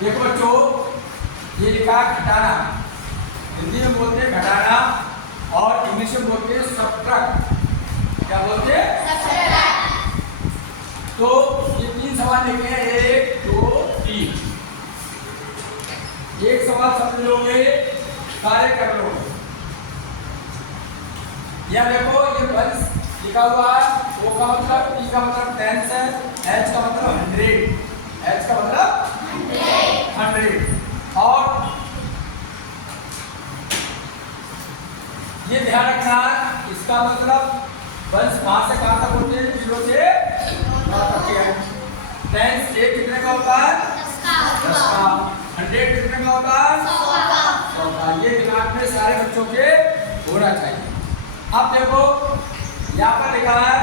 देखो बच्चों, ये लिखा घटाना, हिंदी में बोलते हैं घटाना और इंग्लिश में बोलते हैं सब्ट्रैक्ट। क्या बोलते हैं? तो ये 3 सवाल लिखे हैं, 1 2 3। एक सवाल समझ लोगे, सारे कर लो। या देखो ये वंश लिखा हुआ है, O का मतलब, T का मतलब 10 है, H का मतलब 100, H का मतलब 100। और ये ध्यान रखना, इसका मतलब वंश कहां से कहां तक होते हैं? 0 से 9 तक के। 10 1 कितने का होता है? 10 का। 100 कितने का होता है? 100 का। ये दिमाग में सारे बच्चों के होना चाहिए। अब देखो यहाँ पर लिखा है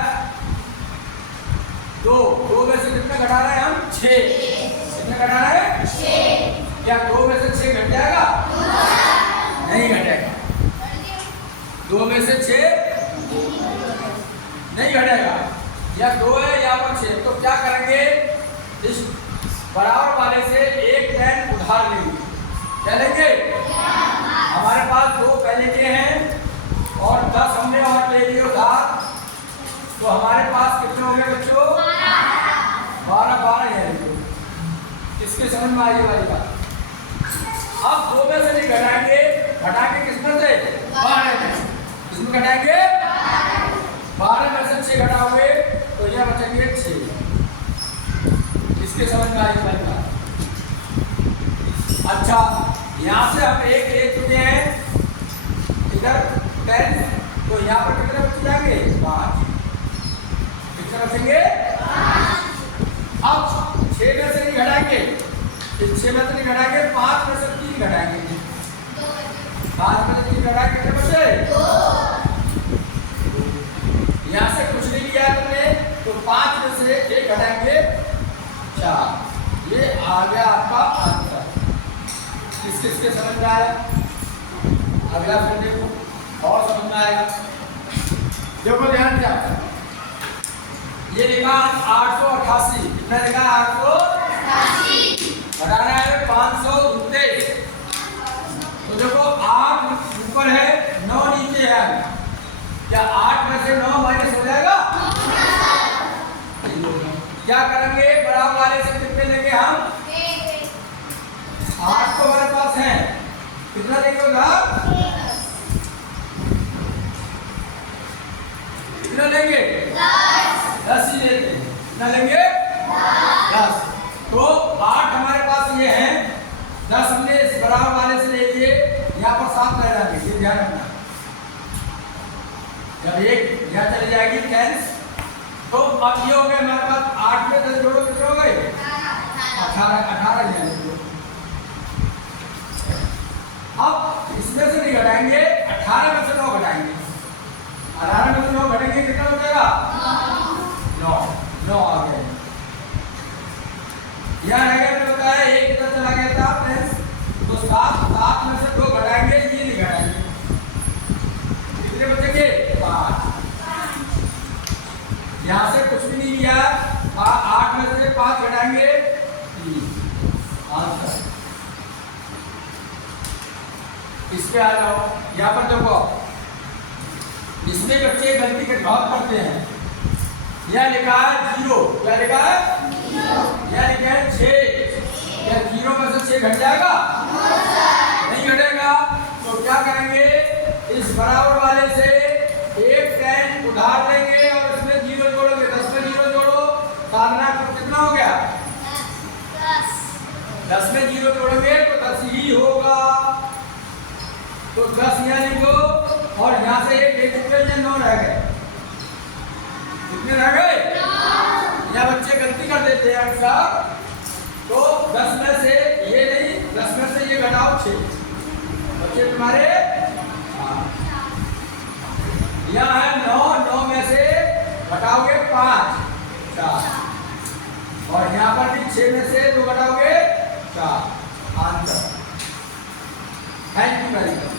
2 में से कितना घटा रहे हैं हम? 6। कितने घटा रहे हैं? 6। क्या 2 में से 6 घट जाएगा? नहीं घटेगा। 2 में से 6 नहीं घटेगा। या 2 है या पर 6, तो क्या करेंगे? इस बराबर वाले से एक 10 उधार लेंगे। क्या लेंगे? हमारे पास 2 पहले के हैं और 10 हमने और ले लिए उधार, तो हमारे पास कितने हो गए बच्चों? 12 है। किसके समझ में आई वाली बात? अब 2 में से नहीं घटाएंगे, घटाएंगे किसमें से? 12 में। किसमें घटाएंगे? 12 में से 6 घटाओगे तो यह बचेंगे 6। किसके समझ में आई वाली बात? अच्छा, यहाँ से हम एक चुके हैं, इधर 10, तो यहाँ पर कितने बच जाएंगे? 5। कितने बचेंगे? 5। अब 6 में से नहीं घटाएंगे, 6 में से नहीं घटाएंगे, 5 में से 3 घटाएंगे। 5 में से 3 घटाएंगे, कितने बचे? 2। यहाँ से कुछ नहीं किया तुमने, तो 5 में से 1 घटाएंगे, 4। ये आ गया आपका आंसर। किसके समझ में आया? अगला फिर देखो और समझ में आएगा। देखो ध्यान से, ये लिखा 888। कितना लिखा? 888। घटाना है 529। तो देखो 8 ऊपर है, 9 नीचे है। क्या 8 में से 9 माइनस हो जाएगा? क्या करेंगे? बराबर वाले से कितने लेंगे हम? 8 तो हमारे पास है, कितना लेंगे उधार? कितना लेंगे? 10 ही लेते हैं। कितना लेंगे? 10। तो 8 हमारे पास ये है, 10 हमने इस बराबर वाले से ले लिए, यहाँ पर 7 रह जाएंगे। ये ध्यान रखना, जब एक यहाँ चली जाएगी 10, तो अब ये हो गए हमारे पास 8 में 10 जोड़ो, कितने हो गए? 18 जाएंगे। अब इसमें से नहीं घटाएंगे, 18 में से 9 घटाएंगे। 18 में से 9 घटेंगे, कितना हो जाएगा? 9 आ गए। यहाँ रह गया, बताया 1 इधर चला गया था फ्रेंड्स, तो 7 में से 2 घटाएंगे, ये नहीं घटाएंगे। कितने बचेंगे? 5। यहाँ से कुछ भी नहीं किया, 8 में से 5 घटाएंगे, 3। आंसर। इस पे आ जाओ। यहाँ पर देखो, इसमें बच्चे गलती के बहुत करते हैं। यह लिखा है 0, क्या लिखा है? 0। यह लिखा है 6, क्या 0 में से 6 घट जाएगा? नहीं घटेगा। तो क्या करेंगे? इस बराबर वाले से एक 10 उधार लेंगे और इसमें 0 जोड़ोगे। 10 में 0 जोड़ो, साधना कितना हो गया? 10 में 0 जोड़ोगे तो 10 ही होगा। तो 10 यहाँ लिखो और यहाँ से एक कितने 9 रह गए। कितने रह गए? 9। यहाँ बच्चे गलती कर देते हैं अक्सर। तो 10 में से ये नहीं, 10 में से ये घटाओ 6। बच्चे तुम्हारे यहाँ है 9 में से घटाओगे 5, 4। और यहाँ पर भी 6 में से 2 घटाओगे 4। Answer. Thank you very much.